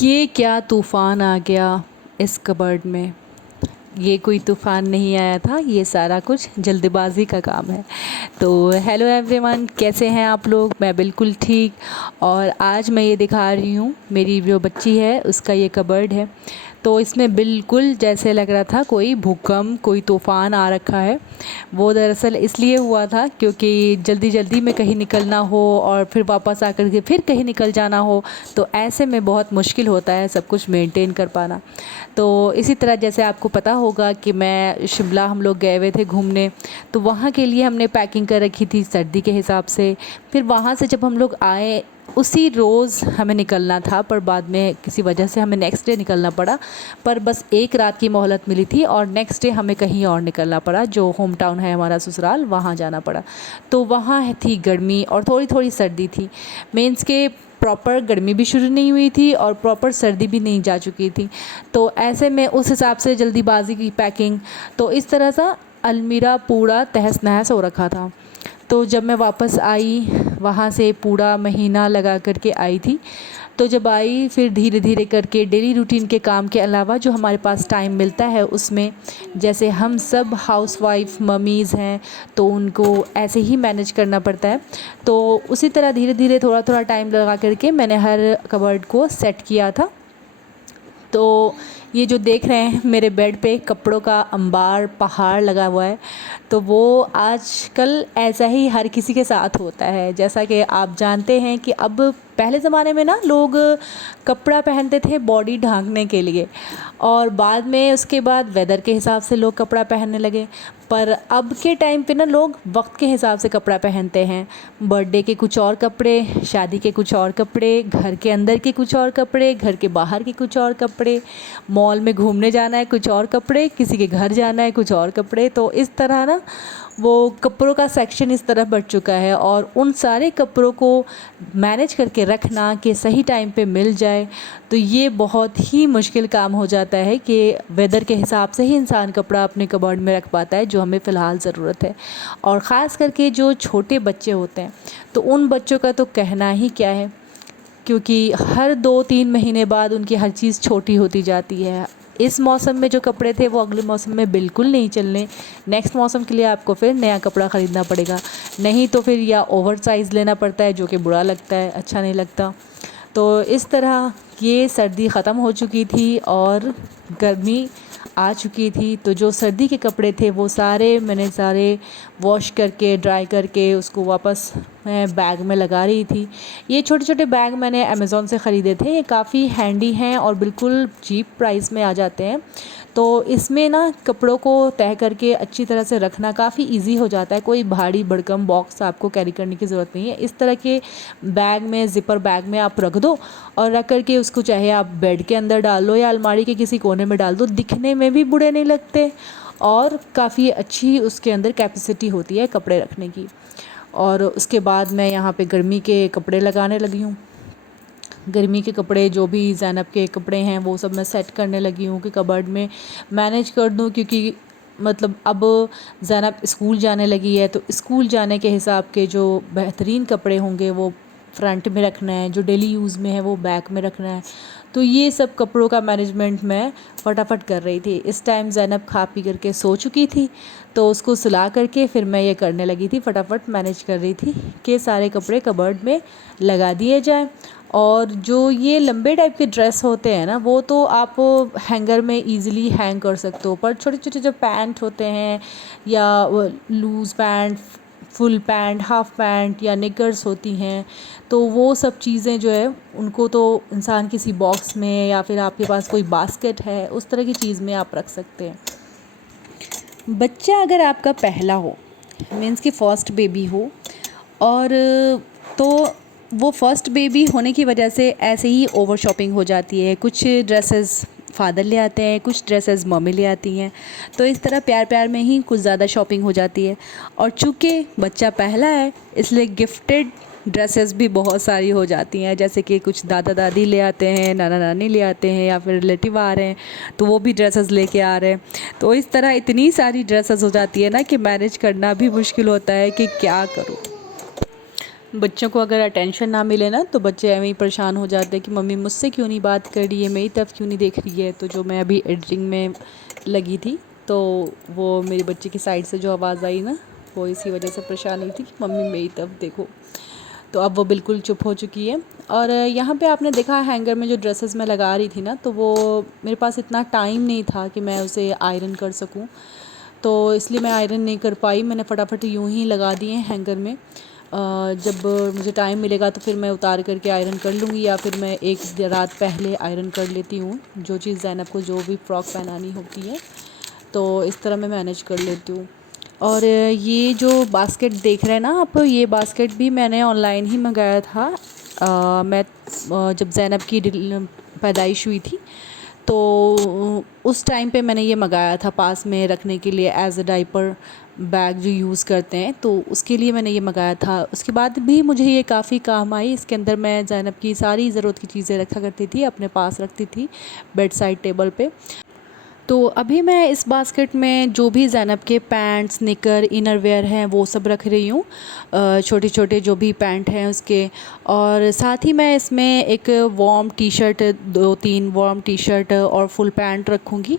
ये क्या तूफ़ान आ गया इस कबर्ड में। ये कोई तूफ़ान नहीं आया था, ये सारा कुछ जल्दबाज़ी का काम है। तो हेलो एवरीवन, कैसे हैं आप लोग? मैं बिल्कुल ठीक। और आज मैं ये दिखा रही हूँ, मेरी जो बच्ची है उसका ये कबर्ड है। तो इसमें बिल्कुल जैसे लग रहा था कोई भूकंप, कोई तूफ़ान आ रखा है। वो दरअसल इसलिए हुआ था क्योंकि जल्दी जल्दी में कहीं निकलना हो और फिर वापस आकर के फिर कहीं निकल जाना हो, तो ऐसे में बहुत मुश्किल होता है सब कुछ मेंटेन कर पाना। तो इसी तरह जैसे आपको पता होगा कि मैं शिमला हम लोग गए हुए थे घूमने, तो वहाँ के लिए हमने पैकिंग कर रखी थी सर्दी के हिसाब से। फिर वहाँ से जब हम लोग आए, उसी रोज़ हमें निकलना था, पर बाद में किसी वजह से हमें नेक्स्ट डे निकलना पड़ा। पर बस एक रात की मोहलत मिली थी और नेक्स्ट डे हमें कहीं और निकलना पड़ा, जो होम टाउन है हमारा ससुराल, वहाँ जाना पड़ा। तो वहाँ थी गर्मी और थोड़ी थोड़ी सर्दी थी। मीन्स के प्रॉपर गर्मी भी शुरू नहीं हुई थी और प्रॉपर सर्दी भी नहीं जा चुकी थी। तो ऐसे में उस हिसाब से जल्दीबाजी की पैकिंग, तो इस तरह सा अलमीरा पूरा तहस नहस हो रखा था। तो जब मैं वापस आई, वहाँ से पूरा महीना लगा करके आई थी। तो जब आई फिर धीरे धीरे करके डेली रूटीन के काम के अलावा जो हमारे पास टाइम मिलता है उसमें, जैसे हम सब हाउसवाइफ मम्मीज़ हैं तो उनको ऐसे ही मैनेज करना पड़ता है। तो उसी तरह धीरे धीरे थोड़ा थोड़ा टाइम लगा करके मैंने हर कबर्ड को सेट किया था। तो ये जो देख रहे हैं मेरे बेड पे कपड़ों का अंबार पहाड़ लगा हुआ है, तो वो आजकल ऐसा ही हर किसी के साथ होता है। जैसा कि आप जानते हैं कि अब पहले ज़माने में ना लोग कपड़ा पहनते थे बॉडी ढांकने के लिए, और बाद में उसके बाद वेदर के हिसाब से लोग कपड़ा पहनने लगे। पर अब के टाइम पे ना लोग वक्त के हिसाब से कपड़ा पहनते हैं। बर्थडे के कुछ और कपड़े, शादी के कुछ और कपड़े, घर के अंदर के कुछ और कपड़े, घर के बाहर के कुछ और कपड़े, मॉल में घूमने जाना है कुछ और कपड़े, किसी के घर जाना है कुछ और कपड़े। तो इस तरह ना वो कपड़ों का सेक्शन इस तरह बढ़ चुका है, और उन सारे कपड़ों को मैनेज करके रखना कि सही टाइम पे मिल जाए, तो ये बहुत ही मुश्किल काम हो जाता है कि वेदर के हिसाब से ही इंसान कपड़ा अपने कबर्ड में रख पाता है, जो हमें फ़िलहाल ज़रूरत है। और ख़ास करके जो छोटे बच्चे होते हैं, तो उन बच्चों का तो कहना ही क्या है, क्योंकि हर 2-3 महीने बाद उनकी हर चीज़ छोटी होती जाती है। इस मौसम में जो कपड़े थे वो अगले मौसम में बिल्कुल नहीं चलने। नेक्स्ट मौसम के लिए आपको फिर नया कपड़ा ख़रीदना पड़ेगा, नहीं तो फिर या ओवर साइज़ लेना पड़ता है, जो कि बुरा लगता है, अच्छा नहीं लगता। तो इस तरह ये सर्दी ख़त्म हो चुकी थी और गर्मी आ चुकी थी। तो जो सर्दी के कपड़े थे वो मैंने सारे वॉश करके ड्राई करके उसको वापस मैं बैग में लगा रही थी। ये छोटे छोटे बैग मैंने अमेज़ॉन से ख़रीदे थे, ये काफ़ी हैंडी हैं और बिल्कुल चीप प्राइस में आ जाते हैं। तो इसमें ना कपड़ों को तह करके अच्छी तरह से रखना काफ़ी इजी हो जाता है, कोई भारी भरकम बॉक्स आपको कैरी करने की ज़रूरत नहीं है। इस तरह के बैग में, ज़िपर बैग में आप रख दो, और रख करके उसको चाहे आप बेड के अंदर डाल लो या अलमारी के किसी कोने में डाल दो, दिखने में भी बुरे नहीं लगते और काफ़ी अच्छी उसके अंदर कैपेसिटी होती है कपड़े रखने की। और उसके बाद मैं यहाँ पे गर्मी के कपड़े लगाने लगी हूँ। गर्मी के कपड़े जो भी ज़ैनब के कपड़े हैं वो सब मैं सेट करने लगी हूँ कि कबर्ड में मैनेज कर दूँ, क्योंकि मतलब अब ज़ैनब स्कूल जाने लगी है, तो स्कूल जाने के हिसाब के जो बेहतरीन कपड़े होंगे वो फ्रंट में रखना है, जो डेली यूज़ में है वो बैक में रखना है। तो ये सब कपड़ों का मैनेजमेंट मैं फटाफट कर रही थी। इस टाइम ज़ैनब खा पी करके सो चुकी थी, तो उसको सुला करके फिर मैं ये करने लगी थी, फटाफट मैनेज कर रही थी कि सारे कपड़े कबर्ड में लगा दिए जाएं। और जो ये लंबे टाइप के ड्रेस होते हैं ना, वो तो आप हैंगर में इजीली हैंग कर सकते हो, पर छोटे छोटे जो पैंट होते हैं या loose pant, full pant, half pant या निकर्स होती हैं, तो वो सब चीज़ें जो है उनको तो इंसान किसी बॉक्स में या फिर आपके पास कोई बास्केट है उस तरह की चीज़ में आप रख सकते हैं। बच्चा अगर आपका पहला हो, मीन्स कि फ़र्स्ट बेबी हो, और तो वो फ़र्स्ट बेबी होने की वजह से ऐसे ही ओवर शॉपिंग हो जाती है। कुछ ड्रेसेस फादर ले आते हैं, कुछ ड्रेसेस मम्मी ले आती हैं, तो इस तरह प्यार प्यार में ही कुछ ज़्यादा शॉपिंग हो जाती है। और चूँकि बच्चा पहला है, इसलिए गिफ्टेड ड्रेसेस भी बहुत सारी हो जाती हैं, जैसे कि कुछ दादा दादी ले आते हैं, नाना नानी ले आते हैं, या फिर रिलेटिव आ रहे हैं तो वो भी ड्रेसेस लेके आ रहे हैं। तो इस तरह इतनी सारी ड्रेसेस हो जाती है ना कि मैनेज करना भी मुश्किल होता है कि क्या करूँ। बच्चों को अगर अटेंशन ना मिले ना तो बच्चे ऐਵੇਂ ही परेशान हो जाते हैं कि मम्मी मुझसे क्यों नहीं बात कर रही है, मेरी तरफ क्यों नहीं देख रही है। तो जो मैं अभी एडिटिंग में लगी थी तो वो मेरे बच्चे की साइड से जो आवाज़ आई ना, वो इसी वजह से परेशान हुई थी कि मम्मी मेरी तरफ देखो। तो अब वो बिल्कुल चुप हो चुकी है। और यहाँ पे आपने देखा हैंगर में जो ड्रेसेस मैं लगा रही थी ना, तो वो मेरे पास इतना टाइम नहीं था कि मैं उसे आयरन कर सकूँ, तो इसलिए मैं आयरन नहीं कर पाई। मैंने फटाफट यूँ ही लगा दिए हैंगर में। जब मुझे टाइम मिलेगा तो फिर मैं उतार करके आयरन कर लूँगी, या फिर मैं एक रात पहले आयरन कर लेती हूँ जो चीज़ ज़ैनब को जो भी फ़्रॉक पहनानी होती है, तो इस तरह मैं मैनेज कर लेती हूँ। और ये जो बास्केट देख रहे हैं ना आप, ये बास्केट भी मैंने ऑनलाइन ही मंगाया था। मैं जब ज़ैनब की पैदाइश हुई थी तो उस टाइम पे मैंने ये मंगाया था पास में रखने के लिए, एज अ डाइपर बैग जो यूज़ करते हैं, तो उसके लिए मैंने ये मंगाया था। उसके बाद भी मुझे ये काफ़ी काम आई। इसके अंदर मैं ज़ैनब की सारी ज़रूरत की चीज़ें रखा करती थी, अपने पास रखती थी बेड साइड टेबल पे। तो अभी मैं इस बास्केट में जो भी ज़ैनब के पैंट्स, निकर, इनर वेयर हैं वो सब रख रही हूँ, छोटे छोटे जो भी पैंट हैं उसके। और साथ ही मैं इसमें एक warm T shirt, 2-3 warm T shirt और फुल पैंट रखूँगी।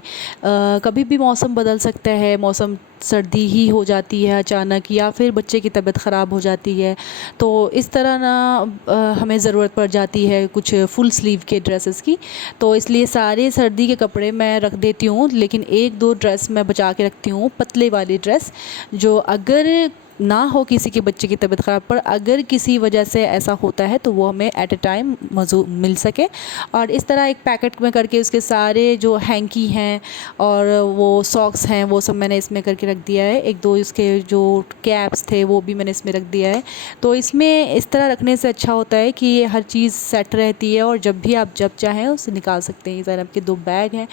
कभी भी मौसम बदल सकता है, मौसम सर्दी ही हो जाती है अचानक, या फिर बच्चे की तबीयत ख़राब हो जाती है, तो इस तरह ना हमें ज़रूरत पड़ जाती है कुछ फुल स्लीव के ड्रेसेस की। तो इसलिए सारे सर्दी के कपड़े मैं रख देती हूँ, लेकिन 1-2 ड्रेस मैं बचा के रखती हूँ, पतले वाली ड्रेस, जो अगर ना हो किसी के बच्चे की तबीयत ख़राब, पर अगर किसी वजह से ऐसा होता है तो वो हमें एट अ टाइम मिल सके। और इस तरह एक पैकेट में करके उसके सारे जो हैंकी हैं और वो सॉक्स हैं वो सब मैंने इसमें करके रख दिया है। 1-2 इसके जो कैप्स थे वो भी मैंने इसमें रख दिया है। तो इसमें इस तरह रखने से अच्छा होता है कि ये हर चीज़ सेट रहती है और जब भी आप जब चाहें उसे निकाल सकते हैं। ज़ैनब के 2 बैग हैं।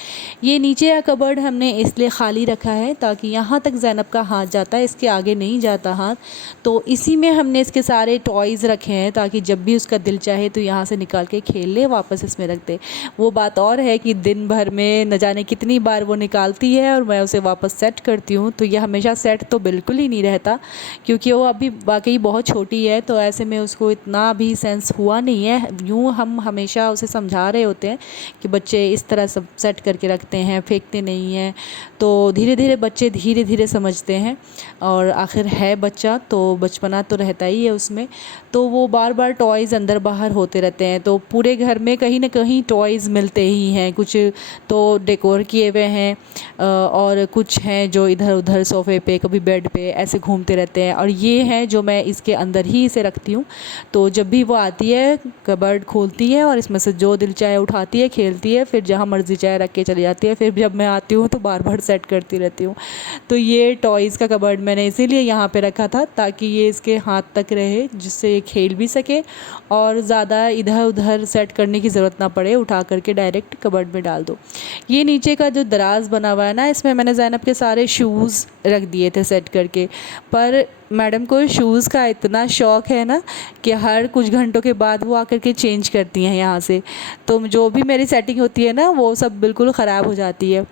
ये नीचे का कबर्ड हमने इसलिए खाली रखा है ताकि यहाँ तक ज़ैनब का हाथ जाता है, इसके आगे नहीं जाता हाथ। तो इसी में हमने इसके सारे टॉयज़ रखे हैं ताकि जब भी उसका दिल चाहे तो यहाँ से निकाल के खेल ले, वापस इसमें रख दे। वो बात और है कि दिन भर में न जाने कितनी बार वो निकालती है और मैं उसे वापस सेट करती हूँ, तो ये हमेशा सेट तो बिल्कुल ही नहीं रहता, क्योंकि वो अभी वाकई बहुत छोटी है। तो ऐसे में उसको इतना भी सेंस हुआ नहीं है। यूँ हम हमेशा उसे समझा रहे होते हैं कि बच्चे इस तरह सब सेट करके रखते हैं, फेंकते नहीं हैं। तो धीरे धीरे बच्चे धीरे धीरे समझते हैं, और आखिर है बच्चा तो बचपना तो रहता ही है उसमें। तो वो बार बार टॉयज़ अंदर बाहर होते रहते हैं, तो पूरे घर में कहीं ना कहीं टॉयज़ मिलते ही हैं। कुछ तो डेकोर किए हुए हैं और कुछ हैं जो इधर उधर सोफ़े पे, कभी बेड पे ऐसे घूमते रहते हैं, और ये हैं जो मैं इसके अंदर ही इसे रखती हूँ। तो जब भी वो आती है कबर्ड खोलती है और इसमें से जो दिल चाहे उठाती है, खेलती है, फिर जहाँ मर्ज़ी चाहे रख के चली जाती है। फिर जब मैं आती हूँ तो बार बार सेट करती रहती हूँ। तो ये टॉयज़ का कबर्ड मैंने इसीलिए यहाँ पे रखा था ताकि ये इसके हाथ तक रहे, जिससे ये खेल भी सके और ज़्यादा इधर उधर सेट करने की ज़रूरत ना पड़े, उठा करके डायरेक्ट कबर्ड में डाल दो। ये नीचे का जो दराज बना हुआ है ना, इसमें मैंने ज़ैनब के सारे शूज़ रख दिए थे सेट करके। पर मैडम को शूज़ का इतना शौक़ है ना कि हर कुछ घंटों के बाद वो आकर के चेंज करती हैं यहाँ से। तो जो भी मेरी सेटिंग होती है ना वो सब बिल्कुल ख़राब हो जाती है।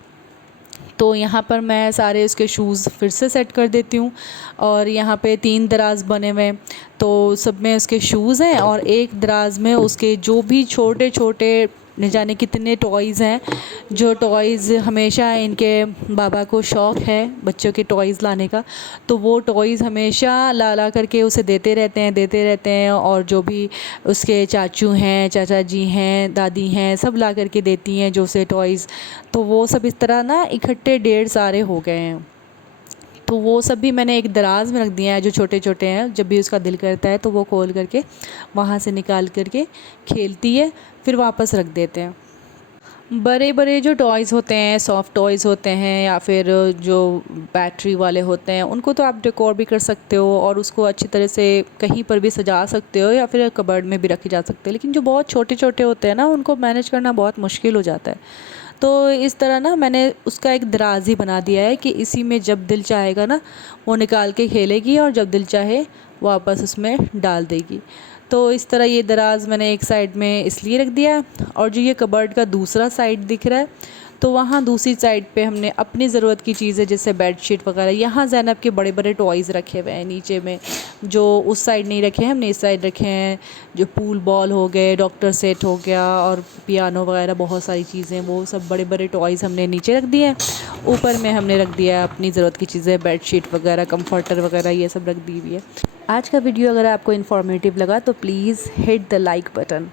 तो यहाँ पर मैं सारे उसके शूज़ फिर से सेट कर देती हूँ। और यहाँ पे 3 दराज बने हुए हैं, तो सब में उसके शूज़ हैं, और एक दराज में उसके जो भी छोटे छोटे न जाने कितने टॉयज़ हैं। जो टॉयज़ हमेशा इनके बाबा को शौक़ है बच्चों के टॉयज़ लाने का, तो वो टॉयज़ हमेशा ला ला करके उसे देते रहते हैं। और जो भी उसके चाचू हैं, चाचा जी हैं, दादी हैं, सब ला करके देती हैं जो उसे टॉयज़। तो वो सब इस तरह ना इकट्ठे ढेर सारे हो गए हैं। तो वो सब भी मैंने एक दराज में रख दिया है जो छोटे छोटे हैं। जब भी उसका दिल करता है तो वो खोल करके वहाँ से निकाल करके खेलती है, फिर वापस रख देते हैं। बड़े बड़े जो टॉयज़ होते हैं, सॉफ्ट टॉयज़ होते हैं, या फिर जो बैटरी वाले होते हैं, उनको तो आप डेकोर भी कर सकते हो और उसको अच्छी तरह से कहीं पर भी सजा सकते हो, या फिर कबर्ड में भी रखे जा सकते हैं। लेकिन जो बहुत छोटे छोटे होते हैं ना, उनको मैनेज करना बहुत मुश्किल हो जाता है। तो इस तरह ना मैंने उसका एक दराज ही बना दिया है कि इसी में जब दिल चाहेगा ना वो निकाल के खेलेगी, और जब दिल चाहे वापस उसमें डाल देगी। तो इस तरह ये दराज मैंने एक साइड में इसलिए रख दिया है। और जो ये कबर्ड का दूसरा साइड दिख रहा है, तो वहाँ दूसरी साइड पे हमने अपनी ज़रूरत की चीज़ें जैसे बेडशीट वगैरह, यहाँ ज़ैनब के बड़े बड़े टॉयज़ रखे हुए हैं नीचे में, जो उस साइड नहीं रखे हैं हमने इस साइड रखे हैं। जो पूल बॉल हो गए, डॉक्टर सेट हो गया और पियानो वगैरह बहुत सारी चीज़ें, वो सब बड़े बड़े टॉयज़ हमने नीचे रख दिए हैं। ऊपर में हमने रख दिया अपनी ज़रूरत की चीज़ें, बेडशीट वगैरह, कंफर्टर वगैरह, ये सब रख दी हुई है। आज का वीडियो अगर आपको इन्फॉर्मेटिव लगा तो please hit the like button.